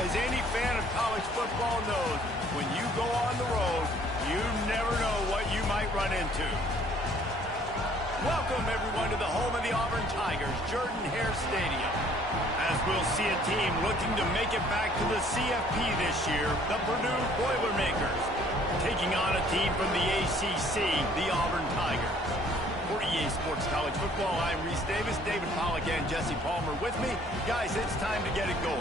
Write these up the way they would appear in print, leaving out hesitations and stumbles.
As any fan of college football knows, when you go on the road, you never know what you might run into. Welcome, everyone, to the home of the Auburn Tigers, Jordan-Hare Stadium. As we'll see a team looking to make it back to the CFP this year, the Purdue Boilermakers, taking on a team from the ACC, the Auburn Tigers. For EA Sports College Football, I'm Reese Davis, David Pollack, and Jesse Palmer with me. Guys, it's time to get it going.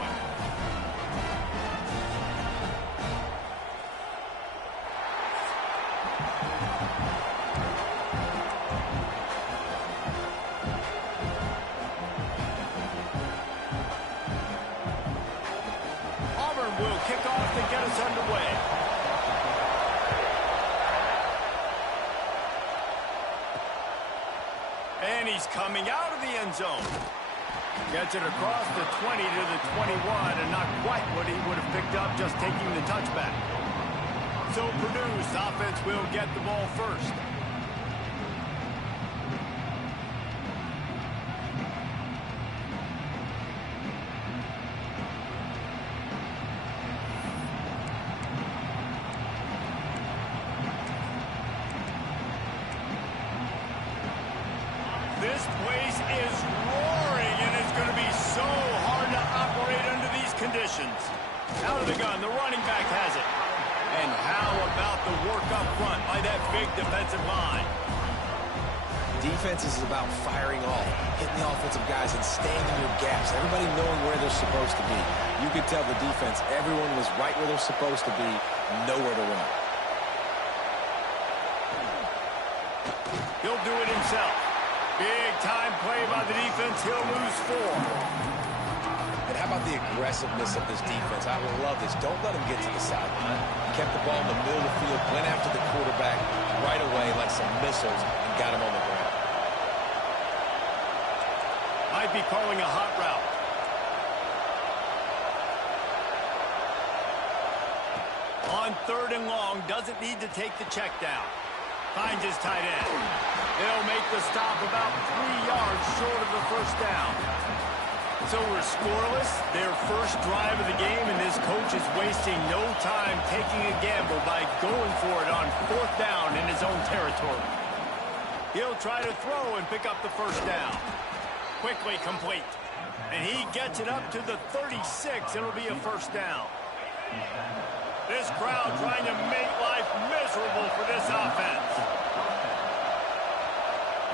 Auburn will kick off to get us underway. And he's coming out of the end zone. Gets it across the 20 to the 21, and not quite what he would have picked up just taking the touchback. So Purdue's offense will get the ball first. This place is roaring, and it's going to be so hard to operate under these conditions. Out of the gun, the running back has it. And how about the work up front by that big defensive line? Defense is about firing off, hitting the offensive guys and staying in your gaps. Everybody knowing where they're supposed to be. You could tell the defense, everyone was right where they're supposed to be, nowhere to run. He'll do it himself. Big time play by the defense. He'll lose 4. And how about the aggressiveness of this defense? I love this. Don't let him get to the sideline. Kept the ball in the middle of the field, went after the quarterback right away like some missiles, and got him on the ground. Might be calling a hot route. On 3rd and long, doesn't need to take the check down. Finds his tight end. They'll make the stop about 3 yards short of the first down. So we're scoreless, their first drive of the game, and this coach is wasting no time taking a gamble by going for it on 4th down in his own territory. He'll try to throw and pick up the first down. Quickly complete. And he gets it up to the 36. It'll be a first down. This crowd trying to make life miserable for this offense.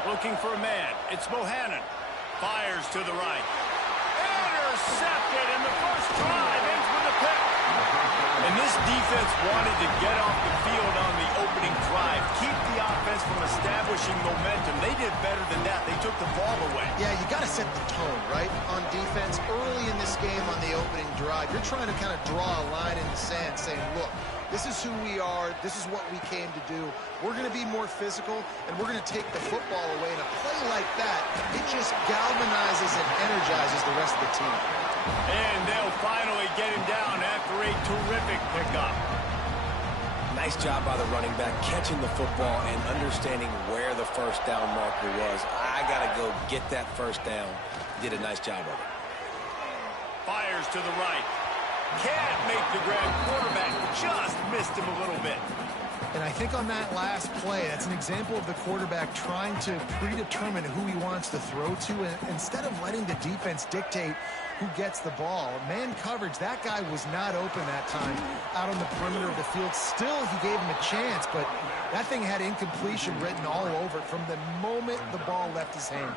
Looking for a man. It's Bohannon. Fires to the right. Intercepted, and the first drive ends with a pick. And this defense wanted to get off the field on the opening drive, keep the offense from establishing momentum. They did better than that. They took the ball away. Yeah, you got to set the tone, right, on defense. Early in this game on the opening drive, you're trying to kind of draw a line in the sand saying, look, this is who we are. This is what we came to do. We're going to be more physical, and we're going to take the football away. And a play like that, it just galvanizes and energizes the rest of the team. And they'll finally get him down after a terrific pickup. Nice job by the running back, catching the football and understanding where the first down marker was. I got to go get that first down. Did a nice job of it. Fires to the right. Can't make the grab. Quarterback just missed him a little bit. And I think on that last play, that's an example of the quarterback trying to predetermine who he wants to throw to, and instead of letting the defense dictate who gets the ball. Man coverage, that guy was not open that time out on the perimeter of the field. Still, he gave him a chance, but that thing had incompletion written all over it from the moment the ball left his hand.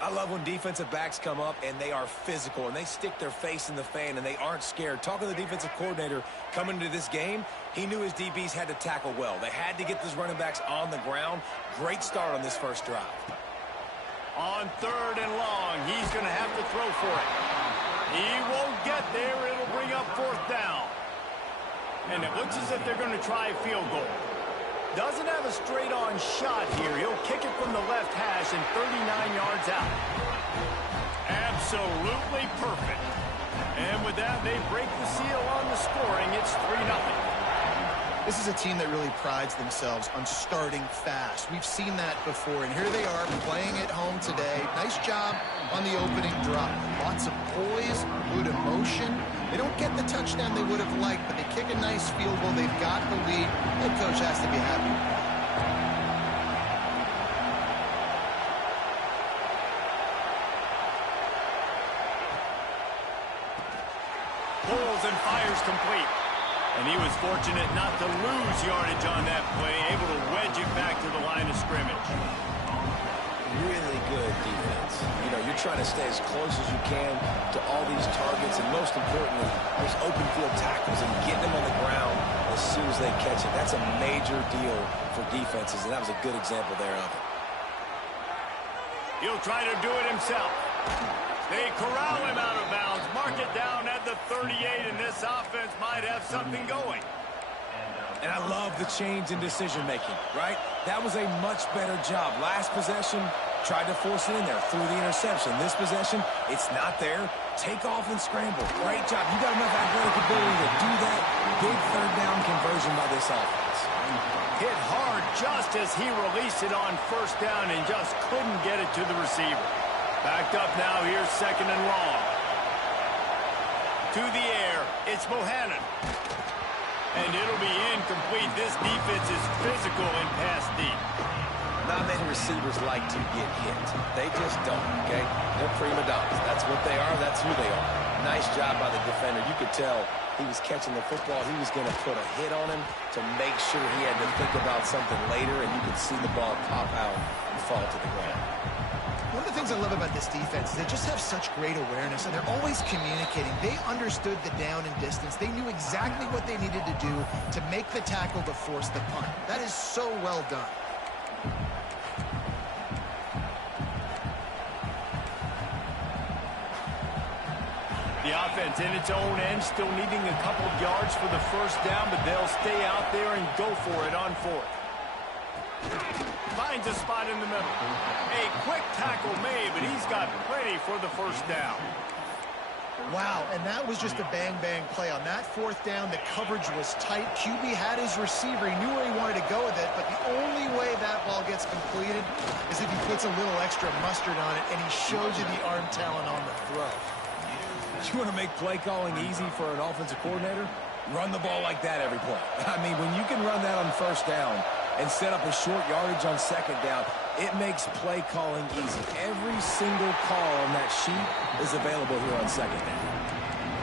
I love when defensive backs come up and they are physical and they stick their face in the fan and they aren't scared. Talking to the defensive coordinator coming into this game, he knew his DBs had to tackle well. They had to get those running backs on the ground. Great start on this first drive. On 3rd and long, he's going to have to throw for it. He won't get there. It'll bring up 4th down. And it looks as if they're going to try a field goal. Doesn't have a straight-on shot here. He'll kick it from the left hash and 39 yards out. Absolutely perfect. And with that, they break the seal on the scoring. It's 3-0. This is a team that really prides themselves on starting fast. We've seen that before, and here they are playing at home today. Nice job on the opening drive. Lots of poise, good emotion. They don't get the touchdown they would have liked, but they kick a nice field goal. They've got the lead. Head coach has to be happy with that. Pulls and fires complete. And he was fortunate not to lose yardage on that play, able to wedge it back to the line of scrimmage. Really good defense. You know, you're trying to stay as close as you can to all these targets, and most importantly, those open field tackles and getting them on the ground as soon as they catch it. That's a major deal for defenses, and that was a good example there of it. He'll try to do it himself. They corral him out of bounds, mark it down at the 38, and this offense might have something going. And I love the change in decision-making, right? That was a much better job. Last possession, tried to force it in there through the interception. This possession, it's not there. Take off and scramble. Great job. You got enough athletic ability to do that. Big third down conversion by this offense. Hit hard just as he released it on first down and just couldn't get it to the receiver. Backed up now, here's second and long. To the air, it's Bohannon. And it'll be incomplete. This defense is physical and pass deep. Not many receivers like to get hit. They just don't, okay? They're prima donnas. That's what they are. That's who they are. Nice job by the defender. You could tell he was catching the football. He was going to put a hit on him to make sure he had to think about something later, and you could see the ball pop out and fall to the ground. One of the things I love about this defense is they just have such great awareness, and they're always communicating. They understood the down and distance. They knew exactly what they needed to do to make the tackle to force the punt. That is so well done. The offense in its own end, still needing a couple yards for the first down, but they'll stay out there and go for it on fourth. Finds a spot in the middle. A quick tackle made, but he's got plenty for the first down. Wow, and that was just a bang-bang play. On that fourth down, the coverage was tight. QB had his receiver. He knew where he wanted to go with it, but the only way that ball gets completed is if he puts a little extra mustard on it, and he shows you the arm talent on the throw. You want to make play calling easy for an offensive coordinator? Run the ball like that every play. I mean, when you can run that on first down and set up a short yardage on second down, it makes play calling easy. Every single call on that sheet is available here on second down.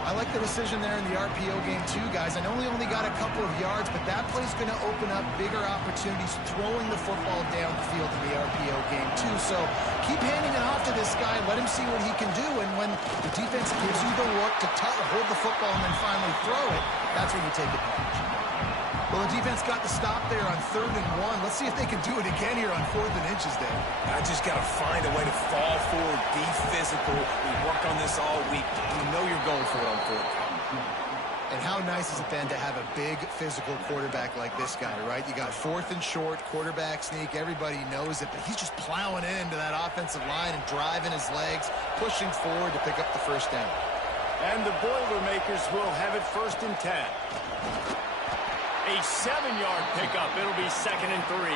I like the decision there in the RPO game too, guys. I know he only got a couple of yards, but that play's going to open up bigger opportunities throwing the football downfield in the RPO game too. So keep handing it off to this guy. Let him see what he can do. And when the defense gives you the look to hold the football and then finally throw it, that's when you take advantage. Well, the defense got the stop there on 3rd and 1. Let's see if they can do it again here on 4th and inches there. I just got to find a way to fall forward, be physical. We work on this all week. You know you're going for it on 4th. And how nice is it then to have a big physical quarterback like this guy, right? You got 4th and short, quarterback sneak. Everybody knows it, but he's just plowing into that offensive line and driving his legs, pushing forward to pick up the first down. And the Boilermakers will have it 1st and 10. A 7-yard pickup. It'll be 2nd and 3.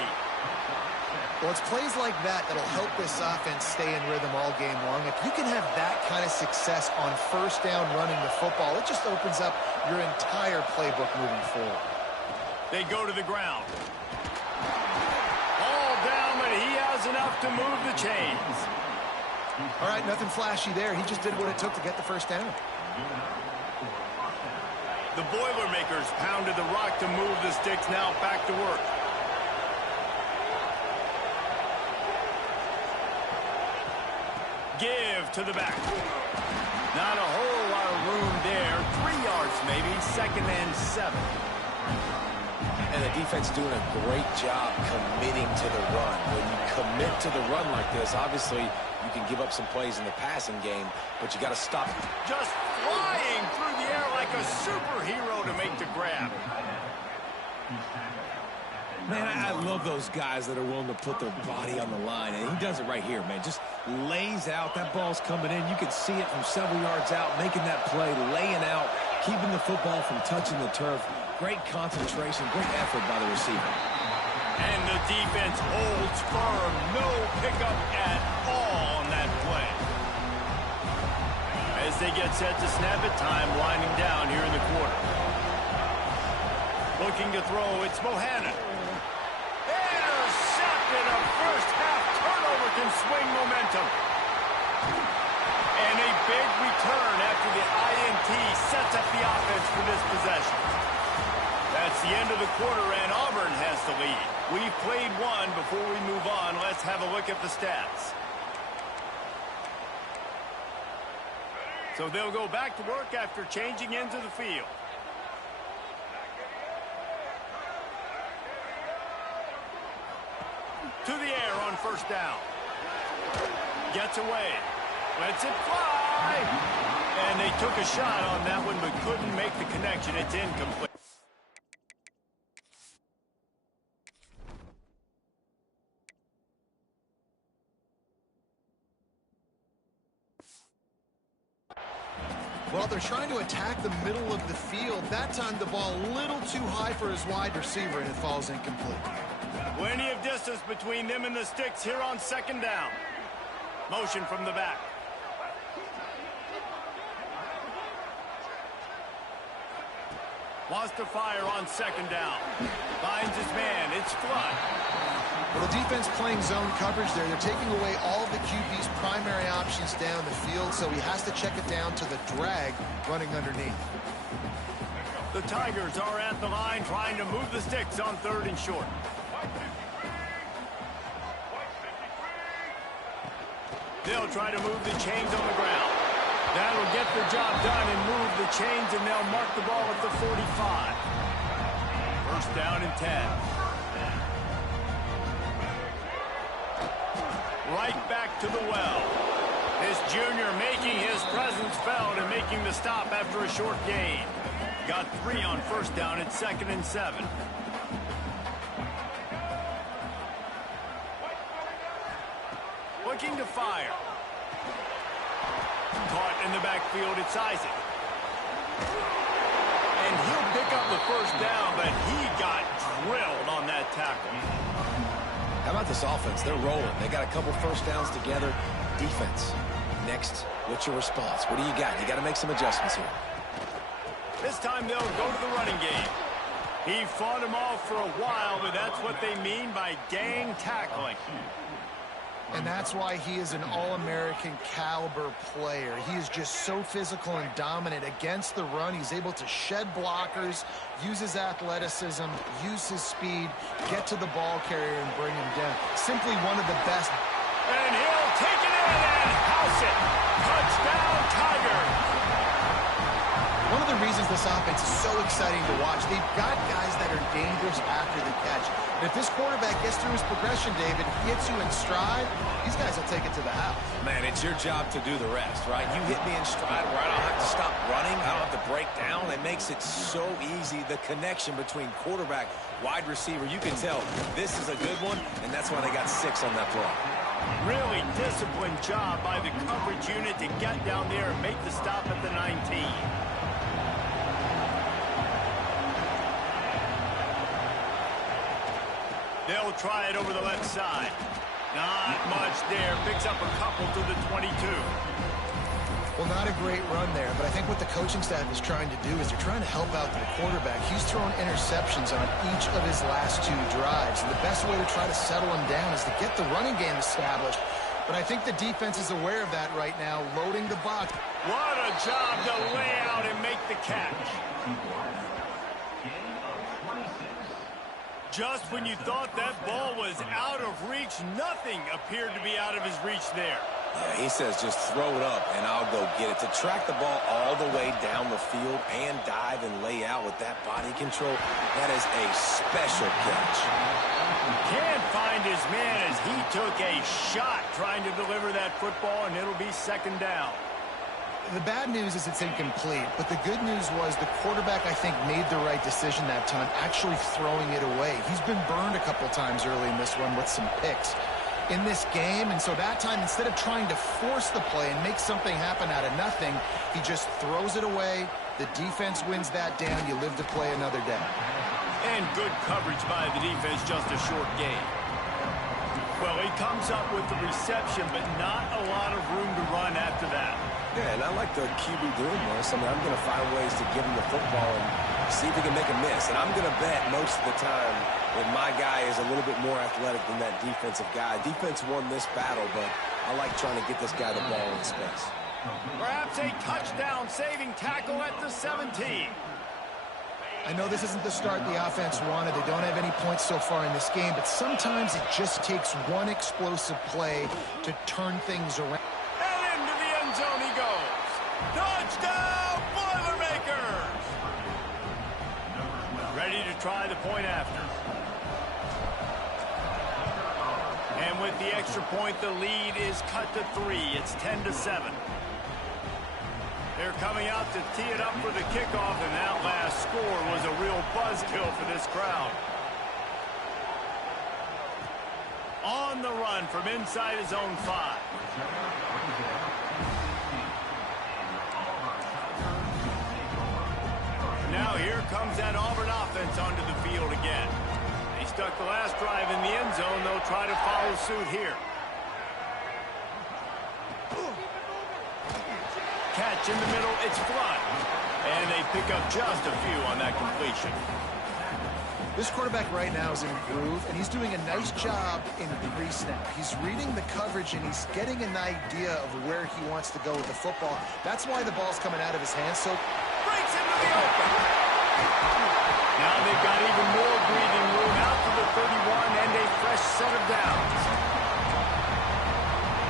Well, it's plays like that that'll help this offense stay in rhythm all game long. If you can have that kind of success on first down running the football, it just opens up your entire playbook moving forward. They go to the ground. All down, but he has enough to move the chains. All right, nothing flashy there. He just did what it took to get the first down. The Boilermakers pounded the rock to move the sticks, now back to work. Give to the back. Not a whole lot of room there. 3 yards maybe, 2nd and 7. And the defense doing a great job committing to the run. When you commit to the run like this, obviously you can give up some plays in the passing game, but you got to stop. Just flying through the air like a superhero to make the grab. Man, I love those guys that are willing to put their body on the line, and he does it right here, man. Just lays out. That ball's coming in. You can see it from several yards out, making that play, laying out, keeping the football from touching the turf. Great concentration, great effort by the receiver. And the defense holds firm. No pickup at all on that play. As they get set to snap it, time winding down here in the quarter. Looking to throw, it's Bohannon. Intercepted. A first half turnover can swing momentum. And a big return after the INT sets up the offense for this possession. That's the end of the quarter, and Auburn has the lead. We've played one. Before we move on, let's have a look at the stats. So they'll go back to work after changing into the field. To the air on first down. Gets away. Lets it fly. And they took a shot on that one, but couldn't make the connection. It's incomplete. Well, they're trying to attack the middle of the field. That time the ball a little too high for his wide receiver, and it falls incomplete. Plenty of distance between them and the sticks here on second down. Motion from the back. Wants to fire on second down. Finds his man. It's Flood. Well, the defense playing zone coverage there. They're taking away all of the QB's primary options down the field, so he has to check it down to the drag running underneath. The Tigers are at the line trying to move the sticks on third and short. They'll try to move the chains on the ground. That'll get the job done and move the chains, and they'll mark the ball at the 45. First down and 10. Right back to the well. This junior making his presence felt and making the stop after a short gain. Got 3 on first down at 2nd and 7. Looking to fire. Caught in the backfield, it's Isaac. And he'll pick up the first down, but he got drilled on that tackle. How about this offense? They're rolling. They got a couple first downs together. Defense. Next, what's your response? What do you got? You got to make some adjustments here. This time they'll go to the running game. He fought him off for a while, but that's what they mean by gang tackling. And that's why he is an All-American caliber player. He is just so physical and dominant against the run. He's able to shed blockers, use his athleticism, use his speed, get to the ball carrier and bring him down. Simply one of the best. And he'll take it in and house it. Touchdown, Tigers. One of the reasons this offense is so exciting to watch, they've got guys that are dangerous after the catch. And if this quarterback gets through his progression, David, hits you in stride, these guys will take it to the house. Man, it's your job to do the rest, right? You hit me in stride where I don't have to stop running. I don't have to break down. It makes it so easy, the connection between quarterback, wide receiver. You can tell this is a good one, and that's why they got 6 on that play. Really disciplined job by the coverage unit to get down there and make the stop at the 19. They'll try it over the left side. Not much there. Picks up a couple to the 22. Well, not a great run there, but I think what the coaching staff is trying to do is they're trying to help out the quarterback. He's thrown interceptions on each of his last 2 drives, and the best way to try to settle him down is to get the running game established. But I think the defense is aware of that right now, loading the box. What a job to lay out and make the catch. Just when you thought that ball was out of reach, nothing appeared to be out of his reach there. Yeah, he says just throw it up and I'll go get it. To track the ball all the way down the field and dive and lay out with that body control, that is a special catch. Can't find his man as he took a shot trying to deliver that football, and it'll be 2nd down. The bad news is it's incomplete, but the good news was the quarterback, I think, made the right decision that time, actually throwing it away. He's been burned a couple times early in this one with some picks. in this game. And so that time, instead of trying to force the play and make something happen out of nothing, he just throws it away. The defense wins that down. You live to play another day. And good coverage by the defense, just a short gain. Well, he comes up with the reception, but not a lot of room to run after that. Yeah, and I like the QB doing this. I mean, I'm going to find ways to give him the football and see if he can make a miss. And I'm going to bet most of the time that my guy is a little bit more athletic than that defensive guy. Defense won this battle, but I like trying to get this guy the ball in space. Perhaps a touchdown-saving tackle at the 17. I know this isn't the start the offense wanted. They don't have any points so far in this game, but sometimes it just takes one explosive play to turn things around. And into the end zone he goes. Touchdown, Boilermakers! Ready to try the point after. And with the extra point, the lead is cut to 3. It's 10-7. They're coming out to tee it up for the kickoff, and that last score was a real buzzkill for this crowd. On the run from inside his own 5. Now here comes that Auburn offense onto the field again. They stuck the last drive in the end zone. They'll try to follow suit here. Catch in the middle, it's flood. And they pick up just a few on that completion. This quarterback right now is in a groove, and he's doing a nice job in pre-snap. He's reading the coverage, and he's getting an idea of where he wants to go with the football. That's why the ball's coming out of his hands. So breaks into the open. Now they've got even more breathing room out to the 31 and a fresh set of downs.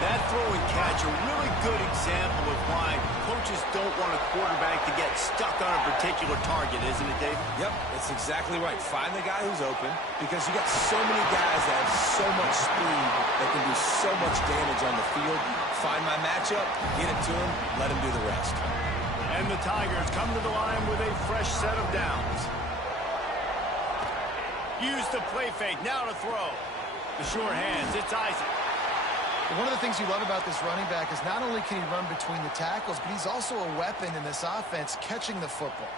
That throw and catch, a really good example of why coaches don't want a quarterback to get stuck on a particular target, isn't it, David? Yep, that's exactly right. Find the guy who's open, because you got so many guys that have so much speed that can do so much damage on the field. Find my matchup, get it to him, let him do the rest. And the Tigers come to the line with a fresh set of downs. Use the play fake, now to throw. The sure hands, it's Isaac. one of the things you love about this running back is not only can he run between the tackles, but he's also a weapon in this offense catching the football.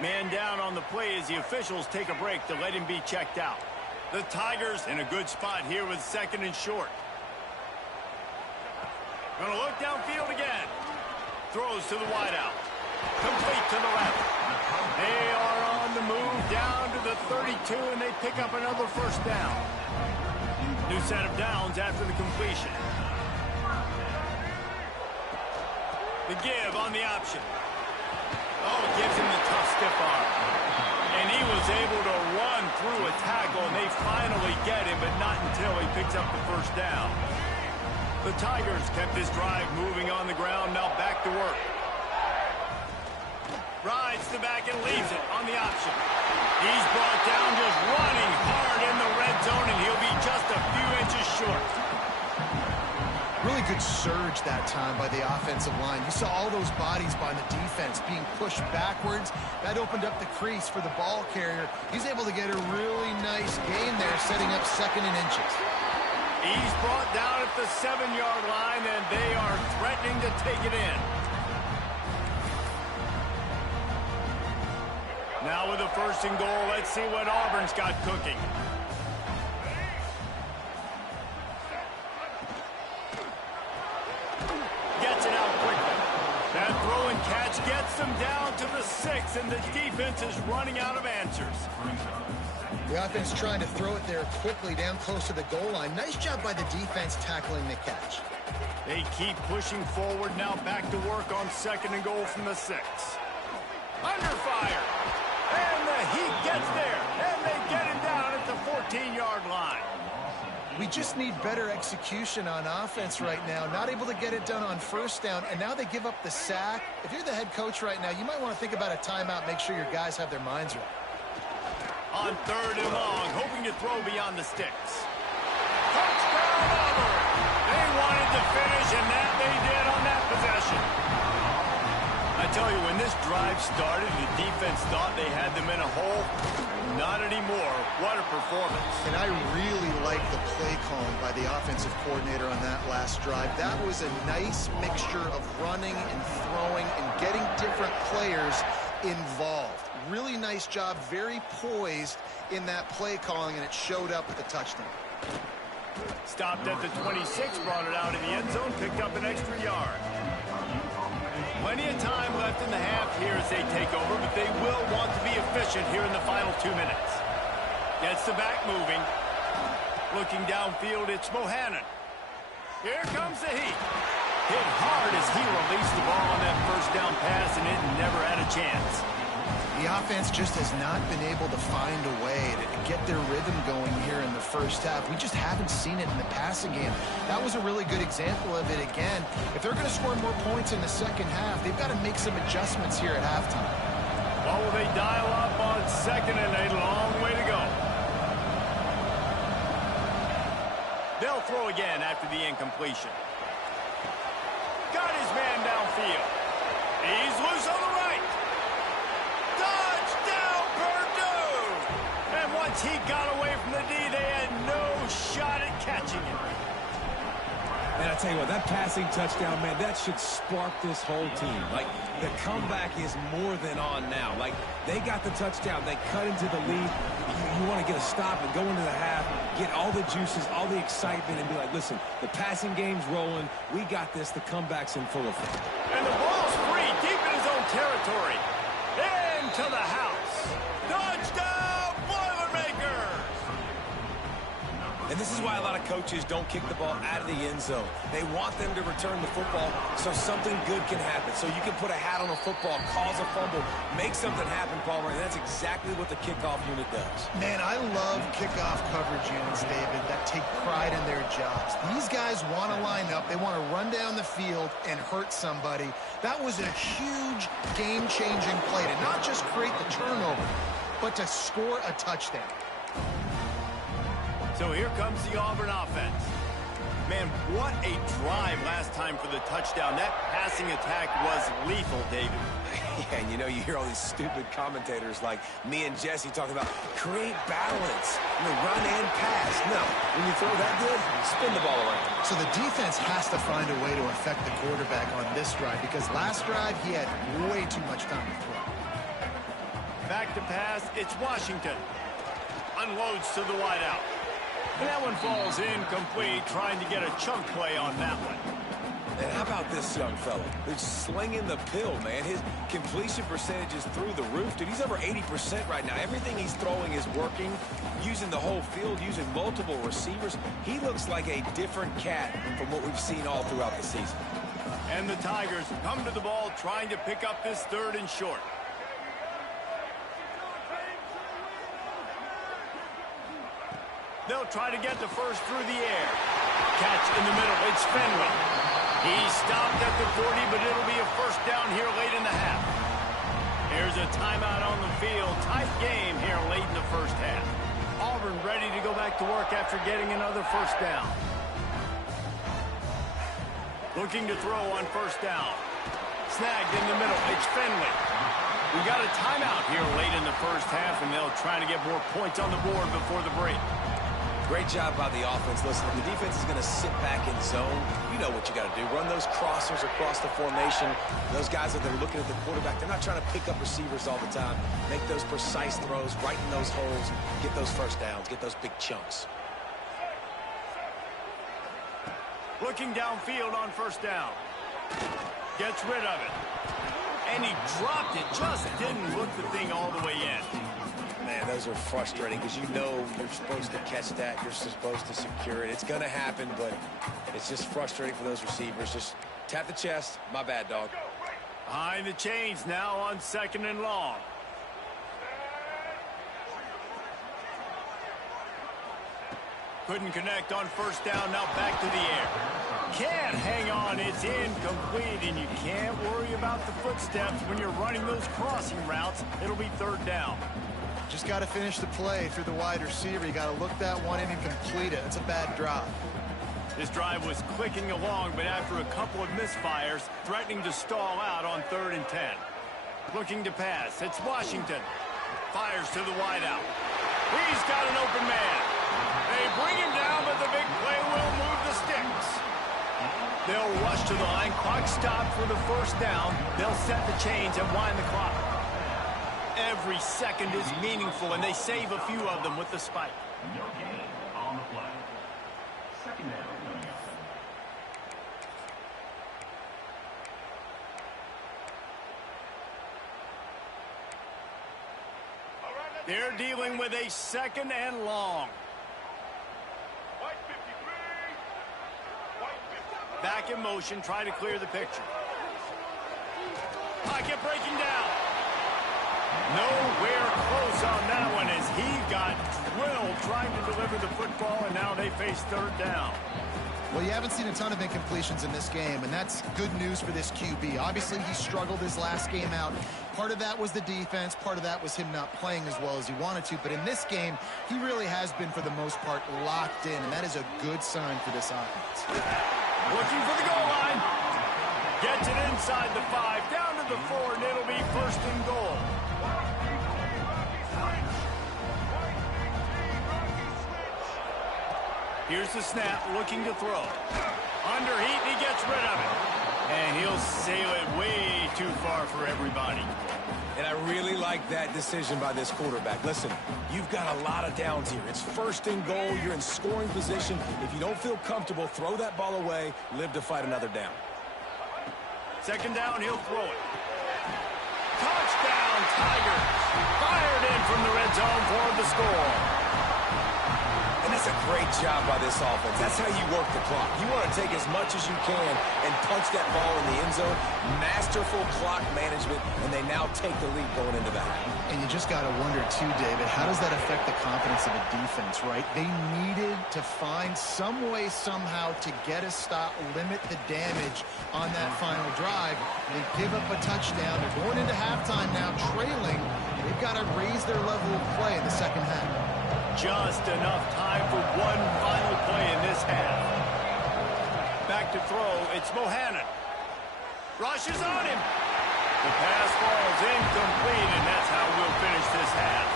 Man down on the play as the officials take a break to let him be checked out. The Tigers in a good spot here with 2nd and short. Gonna look downfield again. Throws to the wideout. Complete to the left. They are on the move down to the 32, and they pick up another first down. New set of downs after the completion. The give on the option. Oh, gives him the tough stiff arm. And he was able to run through a tackle, and they finally get him, but not until he picks up the first down. The Tigers kept this drive moving on the ground, now back to work. Rides the back and leaves it on the option. He's brought down just running hard in the red zone, and he'll be just a few inches short. Really good surge that time by the offensive line. You saw all those bodies by the defense being pushed backwards. That opened up the crease for the ball carrier. He's able to get a really nice gain there, setting up 2nd and inches. He's brought down at the 7-yard line, and they are threatening to take it in. Now with a 1st and goal, let's see what Auburn's got cooking. Gets it out quickly. That throw and catch gets them down to the 6, and the defense is running out of answers. The offense trying to throw it there quickly down close to the goal line. Nice job by the defense tackling the catch. They keep pushing forward, now back to work on 2nd and goal from the 6. Under fire. And the heat gets there, and they get him down at the 14-yard line. We just need better execution on offense right now. Not able to get it done on 1st down, and now they give up the sack. If you're the head coach right now, you might want to think about a timeout, make sure your guys have their minds right. On 3rd and long, hoping to throw beyond the sticks. Touchdown, Auburn! They wanted to finish, and that they did on that possession. I tell you, when this drive started, the defense thought they had them in a hole. Not anymore. What a performance. And I really like the play call calling by the offensive coordinator on that last drive. That was a nice mixture of running and throwing and getting different players involved. Really nice job, very poised in that play calling, and it showed up at the touchdown. Stopped at the 26, brought it out in the end zone, picked up an extra yard. Plenty of time left in the half here as they take over, but they will want to be efficient here in the final 2 minutes. Gets the back moving. Looking downfield, it's Bohannon. Here comes the heat. Hit hard as he released the ball on that first down pass, and it never had a chance. The offense just has not been able to find a way to get their rhythm going here in the first half. We just haven't seen it in the passing game. That was a really good example of it again. If they're going to score more points in the second half, they've got to make some adjustments here at halftime. Well, will they dial up on second and a long way to go? They'll throw again after the incompletion. Got his man downfield. He's loose on the right. Touchdown, Purdue! And once he got away from the D, they had no shot at catching him. And I tell you what, that passing touchdown, man, that should spark this whole team. Like, the comeback is more than on now. Like, they got the touchdown. They cut into the lead. You want to get a stop and go into the half, get all the juices, all the excitement, and be like, listen, the passing game's rolling. We got this. The comeback's in full effect. And the ball's free, deep in his own territory. Into the house. Touchdown, Boilermakers! And this is why a lot of coaches don't kick the ball out of the end zone. They want them to return the football so something good can happen. So you can put a hat on a football, cause a fumble, make something happen, Palmer, and that's exactly what the kickoff unit does. Man, I love kickoff coverage units, David, that take pride in their jobs. These guys want to line up. They want to run down the field and hurt somebody. That was a huge game-changing play to not just create the turnover, but to score a touchdown. So here comes the Auburn offense. Man, what a drive last time for the touchdown. That passing attack was lethal, David. Yeah, and you know, you hear all these stupid commentators like me and Jesse talking about create balance, run and pass. No, when you throw that good, spin the ball around. So the defense has to find a way to affect the quarterback on this drive, because last drive he had way too much time to throw. Back to pass, it's Washington. Unloads to the wideout. And that one falls incomplete, trying to get a chunk play on that one. And how about this young fella who's slinging the pill, man? His completion percentage is through the roof. Dude, he's over 80% right now. Everything he's throwing is working, using the whole field, using multiple receivers. He looks like a different cat from what we've seen all throughout the season. And the Tigers come to the ball, trying to pick up this third and short. They'll try to get the first through the air. Catch in the middle. It's Fenway. He stopped at the 40, but it'll be a first down here late in the half. Here's a timeout on the field. Tight game here late in the first half. Auburn ready to go back to work after getting another first down. Looking to throw on first down. Snagged in the middle. It's Fenway. We got a timeout here late in the first half, and they'll try to get more points on the board before the break. Great job by the offense. Listen, if the defense is going to sit back in zone, you know what you got to do. Run those crossers across the formation. Those guys that are looking at the quarterback, they're not trying to pick up receivers all the time. Make those precise throws, right in those holes, get those first downs, get those big chunks. Looking downfield on first down. Gets rid of it. And he dropped it. Just didn't look the thing all the way in. Man, those are frustrating because you know you're supposed to catch that. You're supposed to secure it. It's going to happen, but it's just frustrating for those receivers. Just tap the chest. My bad, dog. Behind the chains now on second and long. Couldn't connect on first down. Now back to the air. Can't hang on. It's incomplete, and you can't worry about the footsteps when you're running those crossing routes. It'll be third down. Just got to finish the play through the wide receiver. You got to look that one in and complete it. It's a bad drop. This drive was clicking along, but after a couple of misfires, threatening to stall out on 3rd and 10. Looking to pass. It's Washington. Fires to the wideout. He's got an open man. They bring him down, but the big play They'll rush to the line. Clock stopped for the first down. They'll set the chains and wind the clock. Every second is meaningful, and they save a few of them with the spike. No gain on the play. Second down. They're dealing with a second and long. Back in motion, try to clear the picture. Pocket breaking down. Nowhere close on that one as he got drilled trying to deliver the football, and now they face third down. Well, you haven't seen a ton of incompletions in this game, and that's good news for this QB. Obviously, he struggled his last game out. Part of that was the defense. Part of that was him not playing as well as he wanted to. But in this game, he really has been, for the most part, locked in, and that is a good sign for this offense. Looking for the goal line. Gets it inside the 5, down to the 4, and it'll be first and goal. Here's the snap, looking to throw. Under heat, and he gets rid of it. And he'll sail it way too far for everybody. And I really like that decision by this quarterback. Listen, you've got a lot of downs here. It's first and goal. You're in scoring position. If you don't feel comfortable, throw that ball away. Live to fight another down. Second down, he'll throw it. Touchdown, Tigers. Fired in from the red zone for the score. And that's a great job by this offense. That's how you work the clock. You want to take as much as you can and punch that ball in the end zone. Masterful clock management, and they now take the lead going into the half. And you just got to wonder, too, David, how does that affect the confidence of a defense, right? They needed to find some way, somehow, to get a stop, limit the damage on that final drive. They give up a touchdown. They're going into halftime now, trailing. They've got to raise their level of play in the second half. Just enough time for one final play in this half. Back to throw, it's Mohannan. Rushes on him. The pass falls incomplete, and that's how we'll finish this half.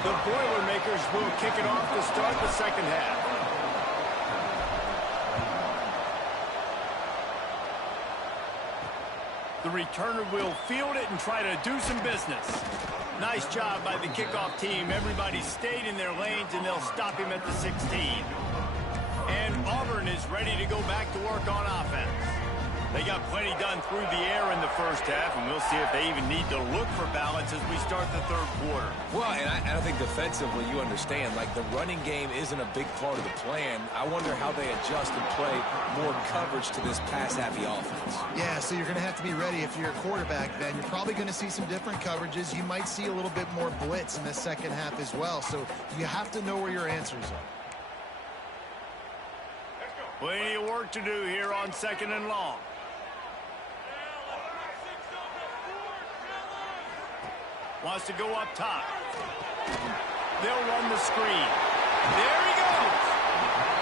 The Boilermakers will kick it off to start the second half. The returner will field it and try to do some business. Nice job by the kickoff team. Everybody stayed in their lanes, and they'll stop him at the 16. And Auburn is ready to go back to work on offense. They got plenty done through the air in the first half, and we'll see if they even need to look for balance as we start the third quarter. Well, and I think defensively, you understand, like, the running game isn't a big part of the plan. I wonder how they adjust and play more coverage to this pass-happy offense. Yeah, so you're going to have to be ready if you're a quarterback then. You're probably going to see some different coverages. You might see a little bit more blitz in the second half as well, so you have to know where your answers are. Plenty of work to do here on second and long. Wants to go up top. They'll run the screen. There he goes.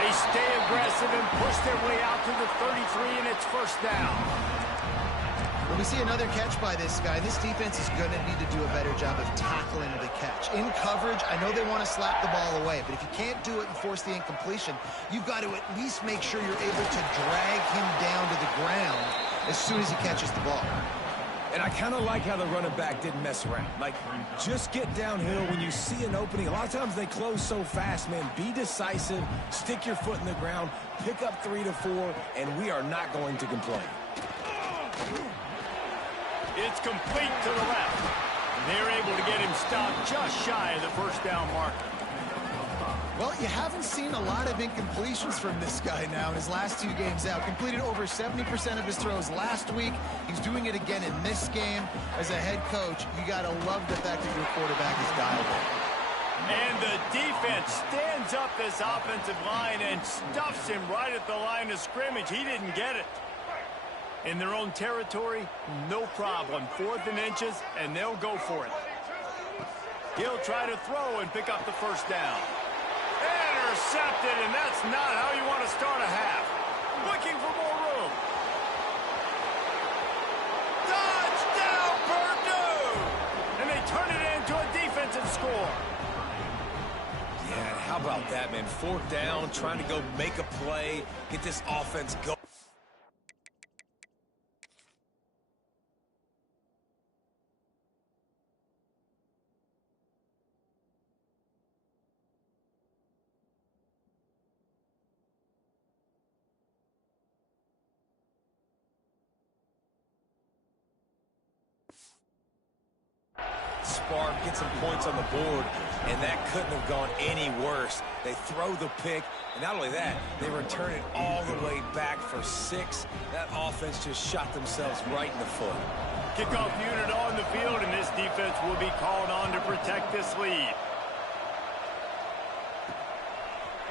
They stay aggressive and push their way out to the 33, and it's first down. When we see another catch by this guy, this defense is going to need to do a better job of tackling the catch. In coverage, I know they want to slap the ball away, but if you can't do it and force the incompletion, you've got to at least make sure you're able to drag him down to the ground as soon as he catches the ball. And I kind of like how the running back didn't mess around. Like, just get downhill when you see an opening. A lot of times they close so fast, man. Be decisive, stick your foot in the ground, pick up 3 to 4, and we are not going to complain. It's complete to the left. They're able to get him stopped just shy of the first down marker. Well, you haven't seen a lot of incompletions from this guy now in his last 2 games out. Completed over 70% of his throws last week. He's doing it again in this game. As a head coach, you got to love the fact that your quarterback is dialed in. And the defense stands up this offensive line and stuffs him right at the line of scrimmage. He didn't get it. In their own territory, no problem. 4th and inches, and they'll go for it. He'll try to throw and pick up the first down. Intercepted, and that's not how you want to start a half. Looking for more room. Touchdown, Purdue! And they turn it into a defensive score. Yeah, How about that, man? Fourth down, trying to go make a play, get this offense going. Spark, get some points on the board, and that couldn't have gone any worse. They throw the pick, and not only that, they return it all the way back for 6. That offense just shot themselves right in the foot. Kickoff unit on the field, and this defense will be called on to protect this lead.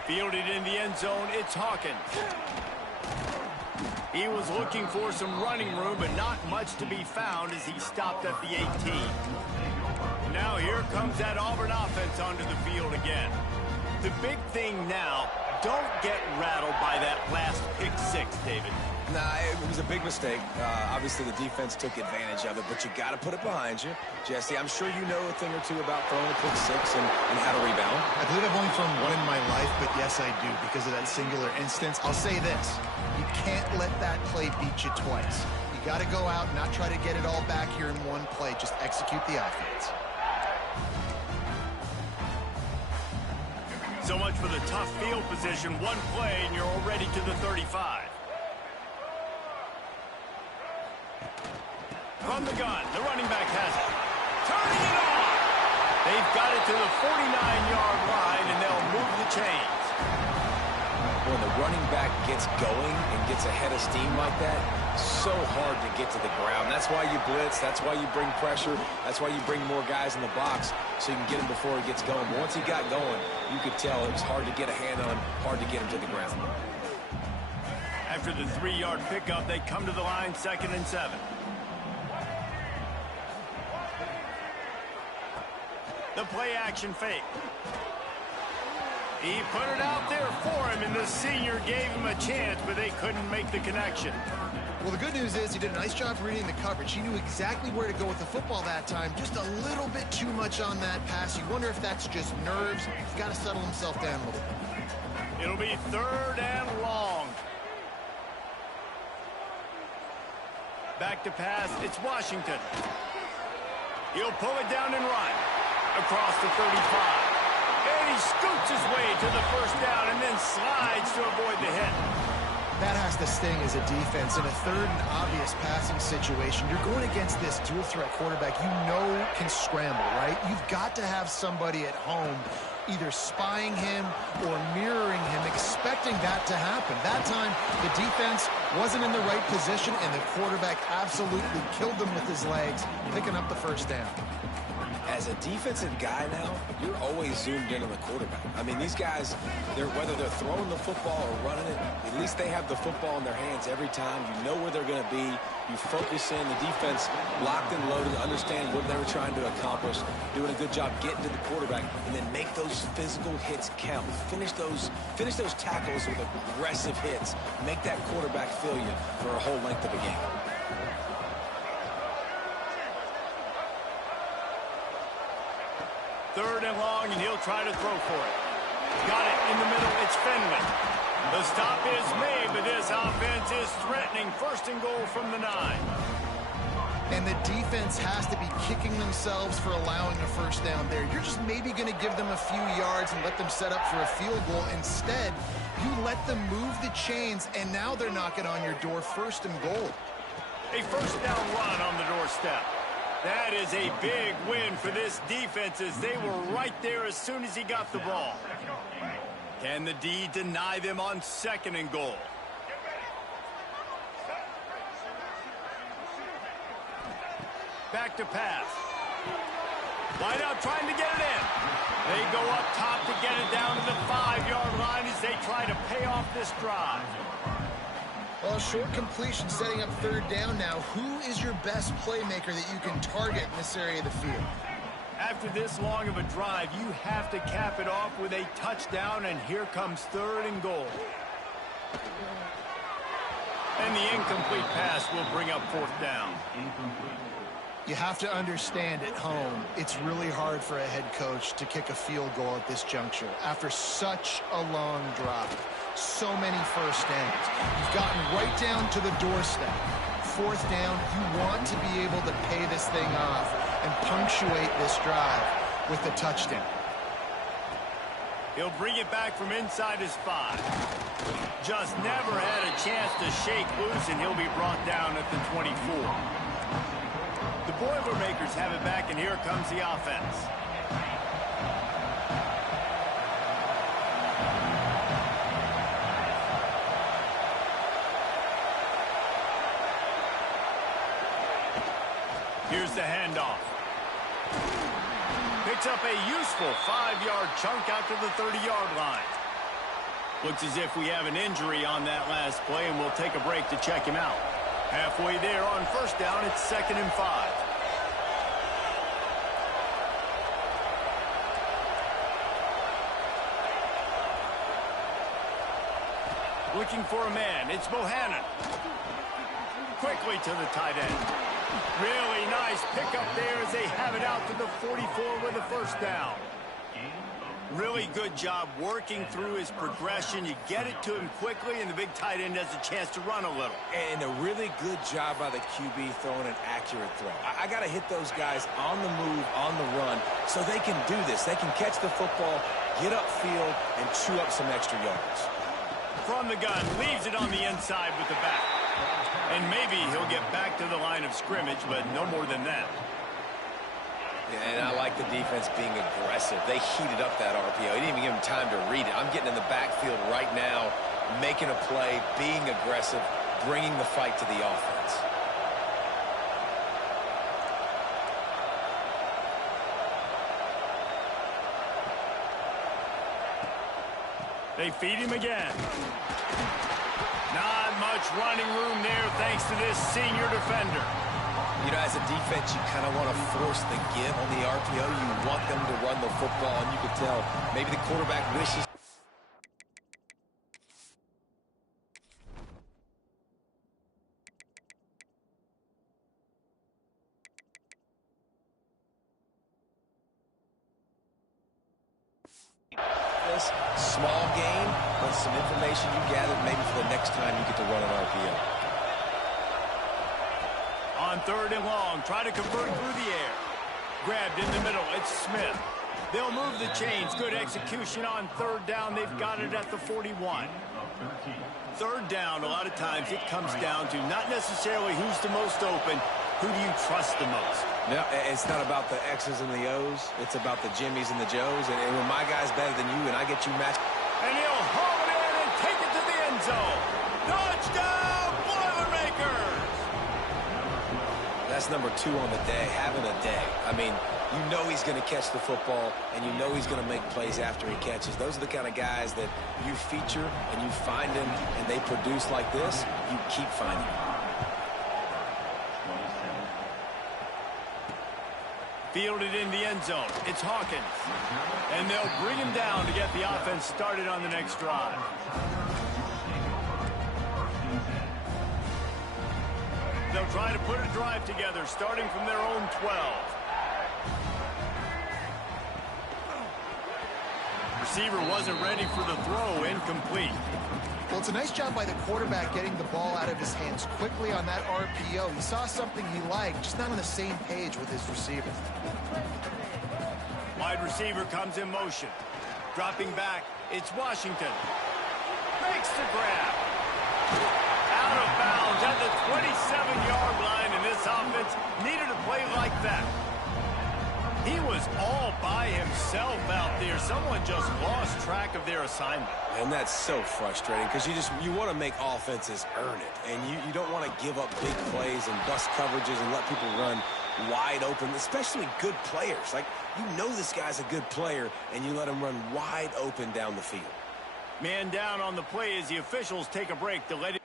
Fielded in the end zone, it's Hawkins. He was looking for some running room, but not much to be found as he stopped at the 18. Now here comes that Auburn offense onto the field again. The big thing now, don't get rattled by that last pick 6, David. Nah, it was a big mistake. Obviously, the defense took advantage of it, but you got to put it behind you. Jesse, I'm sure you know a thing or two about throwing a pick 6 and how to rebound. I believe I've only thrown one in my life, but yes, I do, because of that singular instance. I'll say this. You can't let that play beat you twice. You got to go out and not try to get it all back here in one play. Just execute the offense. So much for the tough field position. One play, and you're already to the 35. From the gun, the running back has it. Turning it on! They've got it to the 49-yard line, and they'll move the chains. When the running back gets going and gets ahead of steam like that, so hard to get to the ground. That's why you blitz. That's why you bring pressure. That's why you bring more guys in the box so you can get him before he gets going. But once he got going, you could tell it was hard to get a hand on him, hard to get him to the ground. After the 3-yard pickup, they come to the line, 2nd and 7. The play action fake. He put it out there for him, and the senior gave him a chance, but they couldn't make the connection. Well, the good news is he did a nice job reading the coverage. He knew exactly where to go with the football that time. Just a little bit too much on that pass. You wonder if that's just nerves. He's got to settle himself down a little bit. It'll be 3rd and long. Back to pass. It's Washington. He'll pull it down and run across the 35. And he scoots his way to the 1st down and then slides to avoid the hit. That has to sting as a defense. In a 3rd and obvious passing situation, you're going against this dual-threat quarterback you know can scramble, right? You've got to have somebody at home either spying him or mirroring him, expecting that to happen. That time, the defense wasn't in the right position, and the quarterback absolutely killed them with his legs, picking up the 1st down. As a defensive guy now, you're always zoomed in on the quarterback. I mean, these guys, whether they're throwing the football or running it, at least they have the football in their hands every time. You know where they're going to be. You focus in. The defense locked and loaded, understand what they were trying to accomplish, doing a good job getting to the quarterback, and then make those physical hits count. Finish those tackles with aggressive hits. Make that quarterback feel you for a whole length of a game. Third and long, and he'll try to throw for it. Got it in the middle. It's Finley. The stop is made, but this offense is threatening. 1st and goal from the 9. And the defense has to be kicking themselves for allowing a 1st down there. You're just maybe going to give them a few yards and let them set up for a field goal. Instead, you let them move the chains, and now they're knocking on your door. 1st and goal. A 1st down run on the doorstep. That is a big win for this defense as they were right there as soon as he got the ball. Can the D deny them on 2nd and goal? Back to pass. Line out trying to get it in. They go up top to get it down to the 5-yard line as they try to pay off this drive. Well, short completion setting up 3rd down now. Who is your best playmaker that you can target in this area of the field? After this long of a drive, you have to cap it off with a touchdown, and here comes 3rd and goal. And the incomplete pass will bring up 4th down. You have to understand at home, it's really hard for a head coach to kick a field goal at this juncture after such a long drive. So many first downs. You've gotten right down to the doorstep. Fourth down, you want to be able to pay this thing off and punctuate this drive with a touchdown. He'll bring it back from inside his 5. Just never had a chance to shake loose, and he'll be brought down at the 24. The Boilermakers have it back, and here comes the offense. Here's the handoff. Picks up a useful 5-yard chunk out to the 30-yard line. Looks as if we have an injury on that last play, and we'll take a break to check him out. Halfway there on first down, it's 2nd and 5. Looking for a man, it's Bohannon. Quickly to the tight end. Really nice pickup there as they have it out to the 44 with a first down. Really good job working through his progression. You get it to him quickly, and the big tight end has a chance to run a little. And a really good job by the QB throwing an accurate throw. I got to hit those guys on the move, on the run, so they can do this. They can catch the football, get upfield, and chew up some extra yards. From the gun, leaves it on the inside with the back. And maybe he'll get back to the line of scrimmage, but no more than that. Yeah, and I like the defense being aggressive. They heated up that RPO. He didn't even give him time to read it. I'm getting in the backfield right now, making a play, being aggressive, bringing the fight to the offense. They feed him again. Not much running room there thanks to this senior defender. You know, as a defense, you kind of want to force the give on the RPO. You want them to run the football, and you could tell maybe the quarterback wishes. This small game, but some information you gathered maybe for the next time you get to run an RPO. On 3rd and long, try to convert through the air. Grabbed in the middle, it's Smith. They'll move the chains. Good execution on 3rd down. They've got it at the 41. 3rd down, a lot of times it comes down to not necessarily who's the most open, who do you trust the most? No, it's not about the X's and the O's. It's about the Jimmys and the Joes. And when my guy's better than you and I get you matched. And he'll haul it in and take it to the end zone. Touchdown, Boilermakers! That's number 2 on the day, having a day. I mean, you know he's going to catch the football, and you know he's going to make plays after he catches. Those are the kind of guys that you feature, and you find them, and they produce like this, you keep finding them. Fielded in the end zone. It's Hawkins. And they'll bring him down to get the offense started on the next drive. They'll try to put a drive together, starting from their own 12. Receiver wasn't ready for the throw, incomplete. Well, it's a nice job by the quarterback getting the ball out of his hands quickly on that RPO. He saw something he liked, just not on the same page with his receiver. Wide receiver comes in motion. Dropping back, it's Washington. Makes the grab. Out of bounds at the 27-yard line, and this offense needed a play like that. He was all by himself out there. Someone just lost track of their assignment. And that's so frustrating because you want to make offenses earn it. And you don't want to give up big plays and bust coverages and let people run wide open, especially good players. Like, you know this guy's a good player, and you let him run wide open down the field. Man down on the play as the officials take a break to let it.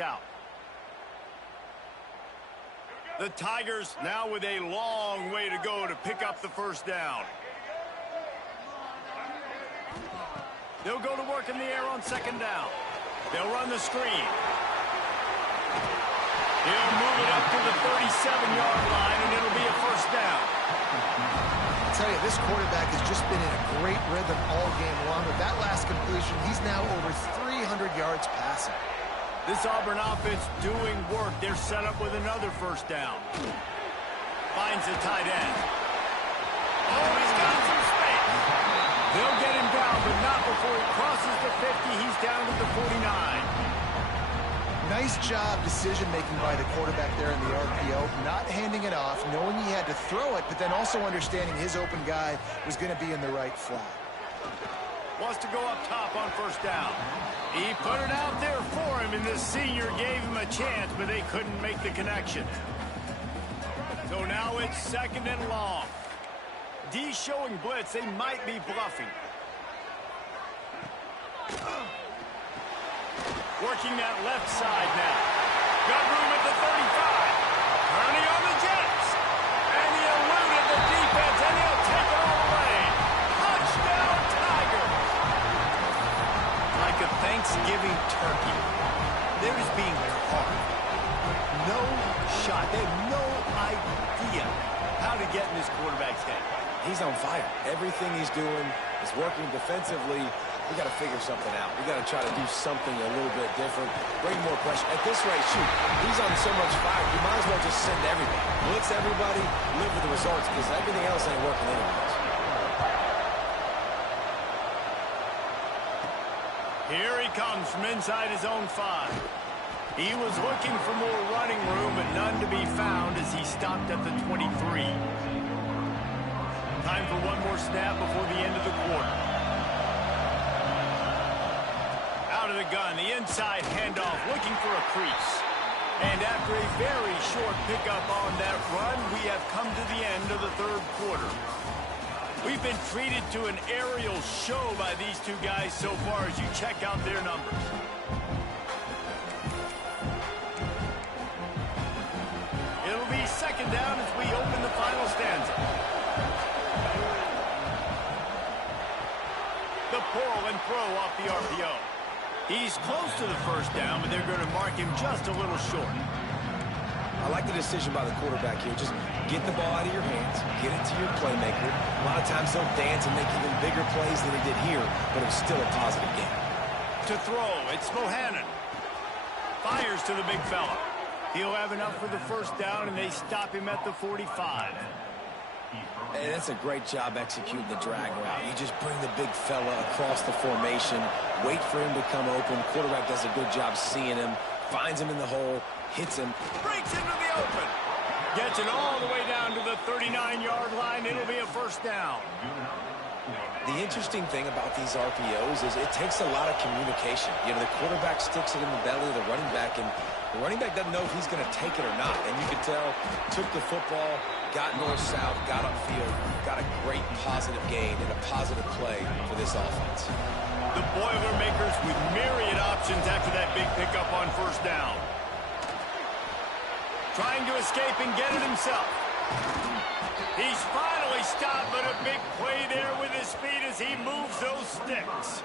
checked out. The Tigers now with a long way to go to pick up the first down. They'll go to work in the air on second down. They'll run the screen. He'll move it up to the 37-yard line, and it'll be a first down. I'll tell you, this quarterback has just been in a great rhythm all game long. With that last completion, he's now over 300 yards passing. This Auburn offense doing work. They're set up with another first down. Finds a tight end. Oh, he's got some space. They'll get him down, but not before he crosses the 50. He's down to the 49. Nice job decision-making by the quarterback there in the RPO, not handing it off, knowing he had to throw it, but then also understanding his open guy was going to be in the right flat. Wants to go up top on first down. He put it out there for him, and the senior gave him a chance, but they couldn't make the connection. So now it's second and long. D showing blitz. They might be bluffing. Working that left side now. Got room at the 35. Turning on the Jets. And he eluded the defense, and he'll take it all away. Touchdown, Tigers. Like a Thanksgiving turkey, they're just being carved. No shot. They have no idea how to get in this quarterback's head. He's on fire. Everything he's doing is working defensively. We got to figure something out. We got to try to do something a little bit different. Bring more pressure. At this rate, shoot, he's on so much fire. You might as well just send everybody. Blitz everybody, live with the results, because everything else ain't working anyways. Here he comes from inside his own 5. He was looking for more running room, but none to be found as he stopped at the 23. Time for one more snap before the end of the quarter. Out of the gun, the inside handoff, looking for a crease. And after a very short pickup on that run, we have come to the end of the third quarter. We've been treated to an aerial show by these two guys so far as you check out their numbers. It'll be second down as we open the final stanza. The pull and throw off the RPO. He's close to the first down, but they're going to mark him just a little short. I like the decision by the quarterback here. Just get the ball out of your hands, get it to your playmaker. A lot of times they'll dance and make even bigger plays than he did here, but it was still a positive game. To throw, it's Bohannon. Fires to the big fella. He'll have enough for the first down, and they stop him at the 45. And that's a great job executing the drag route. You just bring the big fella across the formation, wait for him to come open. Quarterback does a good job seeing him, finds him in the hole, hits him. Breaks into the open. Gets it all the way down to the 39-yard line. It'll be a first down. The interesting thing about these RPOs is it takes a lot of communication. You know, the quarterback sticks it in the belly of the running back, and the running back doesn't know if he's going to take it or not. And you can tell, took the football, got north-south, got upfield, got a great positive gain and a positive play for this offense. The Boilermakers with myriad options after that big pickup on first down. Trying to escape and get it himself. He's finally stopped, but a big play there with his feet as he moves those sticks.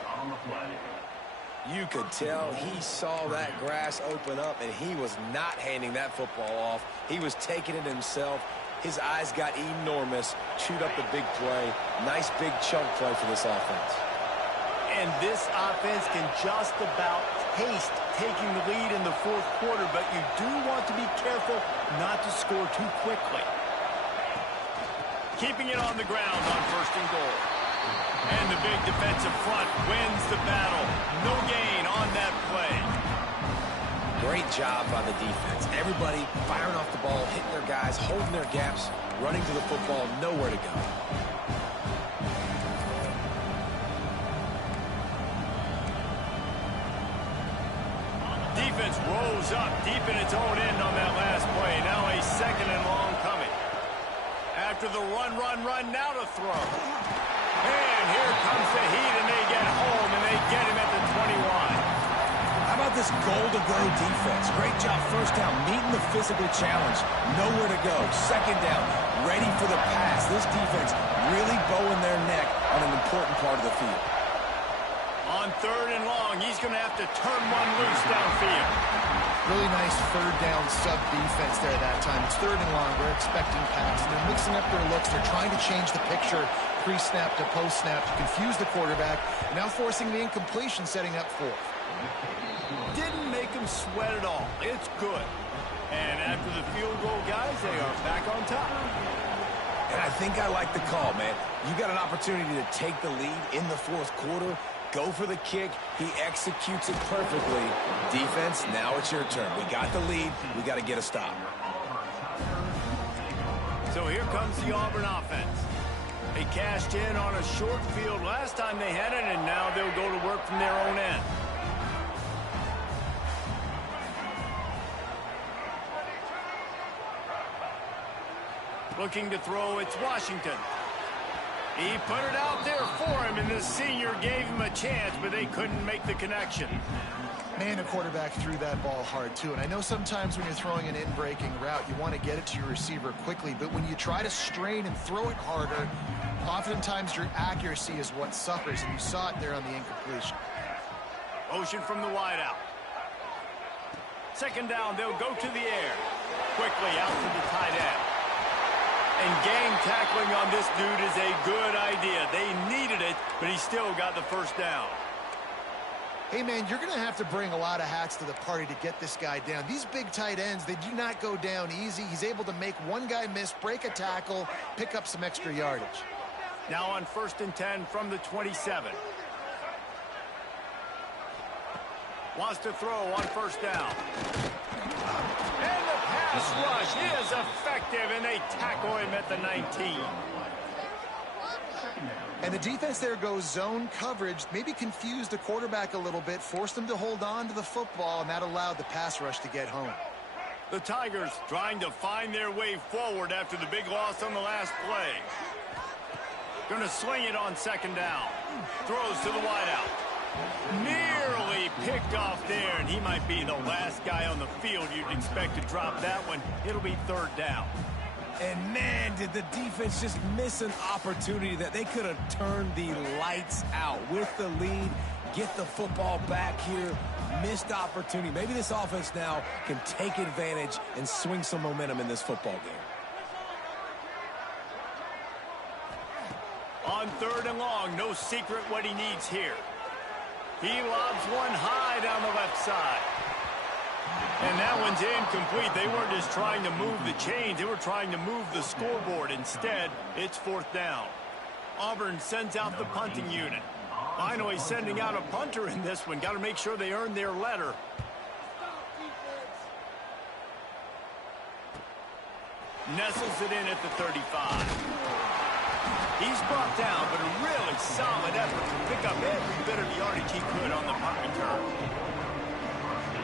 You could tell he saw that grass open up, and he was not handing that football off. He was taking it himself. His eyes got enormous, chewed up the big play. Nice big chunk play for this offense. And this offense can just about taste taking the lead in the fourth quarter, but you do want to be careful not to score too quickly. Keeping it on the ground on first and goal. And the big defensive front wins the battle. No gain on that play. Great job by the defense. Everybody firing off the ball, hitting their guys, holding their gaps, running to the football, nowhere to go. Defense rose up deep in its own end on that last play. Now a second and long coming. After the run, now to throw. And here comes the heat, and they get home, and they get him at the 21. How about this goal-to-go defense. Great job first down, meeting the physical challenge. Nowhere to go. Second down, ready for the pass. This defense really bowing their neck on an important part of the field. On third and long, he's going to have to turn one loose downfield. Really nice third down sub defense there that time. It's third and long. They're expecting pass. And they're mixing up their looks. They're trying to change the picture pre-snap to post-snap to confuse the quarterback. Now forcing the incompletion, setting up fourth. Didn't make him sweat at all. It's good. And after the field goal, guys, they are back on top. And I think I like the call, man. You got an opportunity to take the lead in the fourth quarter. Go for the kick. He executes it perfectly. Defense, now it's your turn. We got the lead. We got to get a stop. So here comes the Auburn offense. They cashed in on a short field last time they had it, and now they'll go to work from their own end. Looking to throw, it's Washington. He put it out there for him, and the senior gave him a chance, but they couldn't make the connection. Man, the quarterback threw that ball hard, too. And I know sometimes when you're throwing an in-breaking route, you want to get it to your receiver quickly. But when you try to strain and throw it harder, oftentimes your accuracy is what suffers, and you saw it there on the incompletion. Motion from the wideout. Second down, they'll go to the air. Quickly out to the tight end. And game tackling on this dude is a good idea. They needed it, but he still got the first down. Hey, man, you're going to have to bring a lot of hats to the party to get this guy down. These big tight ends, they do not go down easy. He's able to make one guy miss, break a tackle, pick up some extra yardage. Now on 1st and 10 from the 27. Wants to throw on first down. And the pass rush is effective, and they tackle him at the 19. And the defense there goes zone coverage, maybe confused the quarterback a little bit, forced him to hold on to the football, and that allowed the pass rush to get home. The Tigers trying to find their way forward after the big loss on the last play. Going to sling it on second down. Throws to the wideout. Nearly picked off there, and he might be the last guy on the field you'd expect to drop that one. It'll be third down. And, man, did the defense just miss an opportunity that they could have turned the lights out with the lead, get the football back here. Missed opportunity. Maybe this offense now can take advantage and swing some momentum in this football game. On third and long, no secret what he needs here. He lobs one high down the left side. And that one's incomplete. They weren't just trying to move the chains. They were trying to move the scoreboard. Instead, it's fourth down. Auburn sends out the punting unit. Finally sending out a punter in this one. Got to make sure they earn their letter. Nestles it in at the 35. He's brought down, but a really solid effort to pick up every bit of yardage he could on the punt return.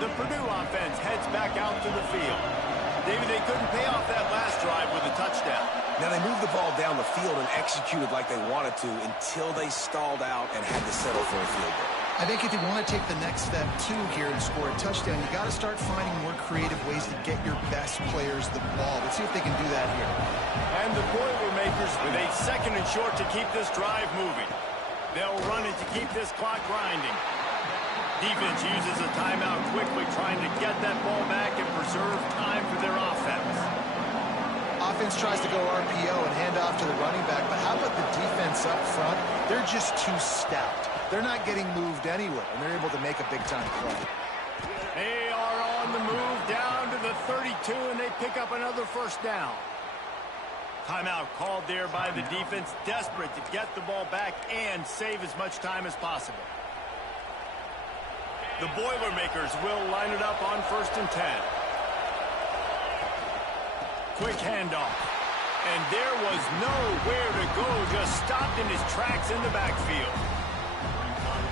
The Purdue offense heads back out to the field. David, they couldn't pay off that last drive with a touchdown. Now, they moved the ball down the field and executed like they wanted to until they stalled out and had to settle for a field goal. I think if you want to take the next step, too, here and score a touchdown, you got to start finding more creative ways to get your best players the ball. Let's see if they can do that here. And the Boilermakers with a second and short to keep this drive moving. They'll run it to keep this clock grinding. Defense uses a timeout quickly, trying to get that ball back and preserve time for their offense. Offense tries to go RPO and hand off to the running back, but how about the defense up front? They're just too stout. They're not getting moved anywhere, and they're able to make a big-time play. They are on the move down to the 32, and they pick up another first down. Timeout called there by the defense, desperate to get the ball back and save as much time as possible. The Boilermakers will line it up on 1st and 10. Quick handoff. And there was nowhere to go, just stopped in his tracks in the backfield.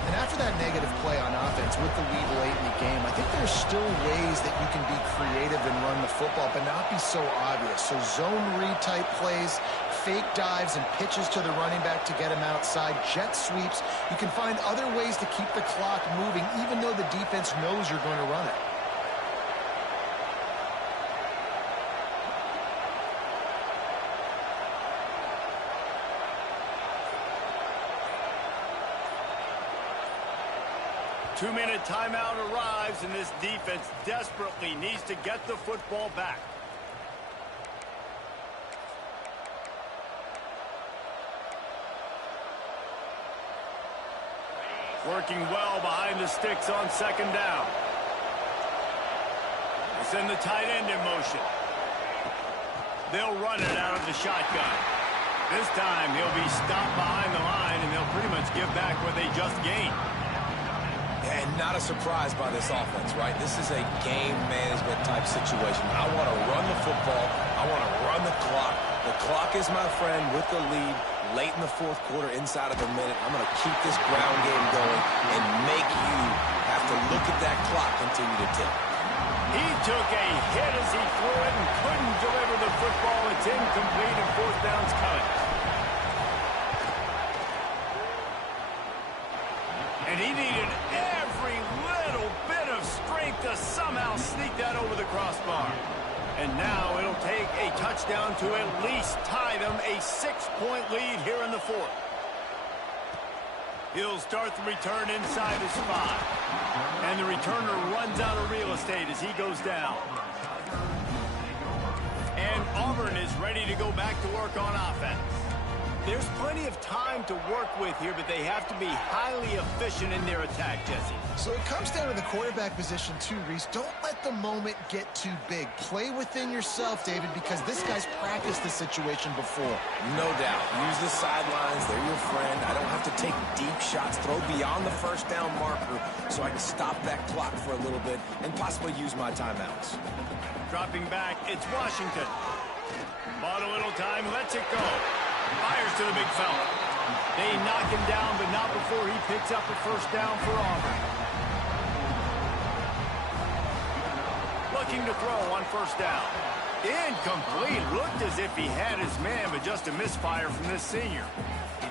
And after that negative play on offense with the lead late in the game, I think there's still ways that you can be creative and run the football, but not be so obvious. So zone read type plays, fake dives and pitches to the running back to get him outside, jet sweeps. You can find other ways to keep the clock moving, even though the defense knows you're going to run it. Two-minute timeout arrives, and this defense desperately needs to get the football back. Working well behind the sticks on second down. They send the tight end in motion. They'll run it out of the shotgun. This time he'll be stopped behind the line, and they'll pretty much give back what they just gained. And not a surprise by this offense, right? This is a game management type situation. I want to run the football. I want to run the clock. The clock is my friend with the lead late in the fourth quarter, inside of a minute. I'm going to keep this ground game going and make you have to look at that clock continue to tick. He took a hit as he threw it and couldn't deliver the football. It's incomplete, and fourth down's coming. And he needed every little bit of strength to somehow sneak that over the crossbar. And now it'll take a touchdown to at least tie them a 6-point lead here in the fourth. He'll start the return inside his 5. And the returner runs out of real estate as he goes down. And Auburn is ready to go back to work on offense. There's plenty of time to work with here, but they have to be highly efficient in their attack, Jesse. So it comes down to the quarterback position too, Reese. Don't let the moment get too big. Play within yourself, David, because this guy's practiced the situation before. No doubt. Use the sidelines. They're your friend. I don't have to take deep shots, throw beyond the first down marker so I can stop that clock for a little bit and possibly use my timeouts. Dropping back, it's Washington. Bought a little time, lets it go. Fires to the big fella. They knock him down, but not before he picks up a first down for Auburn. Looking to throw on first down. Incomplete. Looked as if he had his man, but just a misfire from this senior.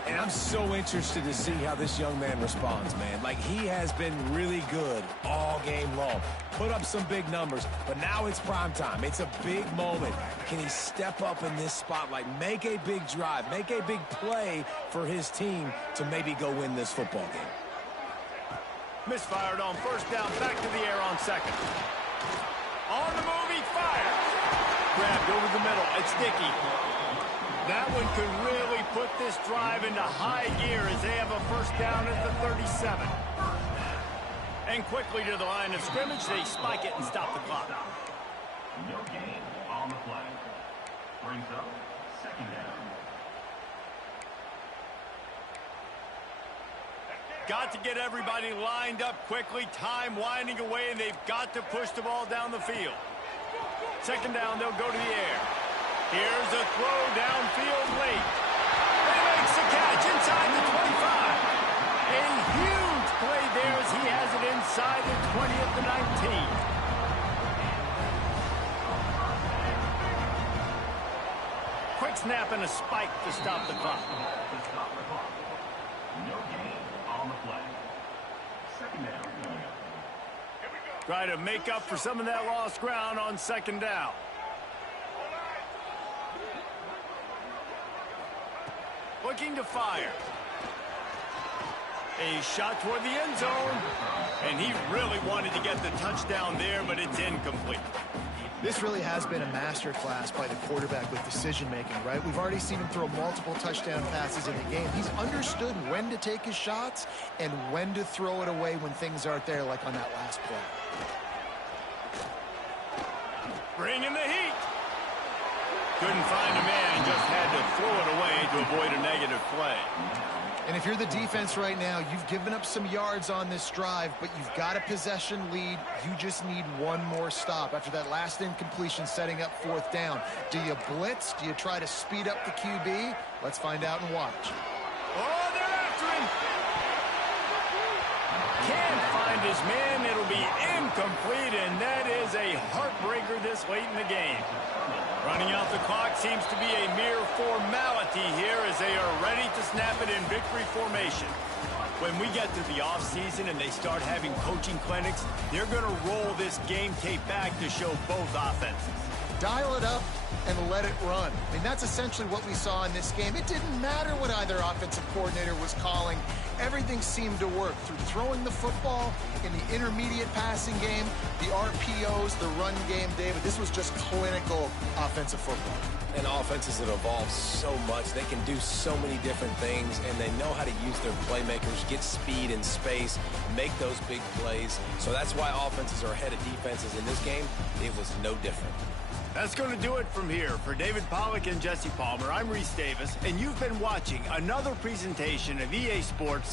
And I'm so interested to see how this young man responds, man. Like, he has been really good all game long. Put up some big numbers, but now it's prime time. It's a big moment. Can he step up in this spotlight, make a big drive, make a big play for his team to maybe go win this football game? Misfired on first down, back to the air on second. On the move, he fires. Grabbed over the middle, it's Dickey. That one could really put this drive into high gear as they have a first down at the 37. And quickly to the line of scrimmage, they spike it and stop the clock. No gain on the play. Brings up second down. Got to get everybody lined up quickly. Time winding away, and they've got to push the ball down the field. Second down, they'll go to the air. Here's a throw downfield late. He makes the catch inside the 25. A huge play there as he has it inside the 20 at the 19. Quick snap and a spike to stop the clock. No gain on the play. Second down. Try to make up for some of that lost ground on second down. Looking to fire. A shot toward the end zone. And he really wanted to get the touchdown there, but it's incomplete. This really has been a masterclass by the quarterback with decision-making, right? We've already seen him throw multiple touchdown passes in the game. He's understood when to take his shots and when to throw it away when things aren't there, like on that last play. Bringing the heat. Couldn't find a man and just had to throw it away to avoid a negative play. And if you're the defense right now, you've given up some yards on this drive, but you've got a possession lead. You just need one more stop after that last incompletion setting up fourth down. Do you blitz? Do you try to speed up the QB? Let's find out and watch. Oh, they're after him. Can't find his man. It'll be Incomplete, and that is a heartbreaker this late in the game. Running out the clock seems to be a mere formality here as they are ready to snap it in victory formation. When we get to the offseason and they start having coaching clinics, they're going to roll this game tape back to show both offenses. Dial it up and let it run. I mean, that's essentially what we saw in this game. It didn't matter what either offensive coordinator was calling. Everything seemed to work through throwing the football in the intermediate passing game, the RPOs, the run game, David. This was just clinical offensive football. And offenses have evolved so much. They can do so many different things, and they know how to use their playmakers, get speed and space, make those big plays. So that's why offenses are ahead of defenses in this game. It was no different. That's going to do it from here. For David Pollack and Jesse Palmer, I'm Reese Davis, and you've been watching another presentation of EA Sports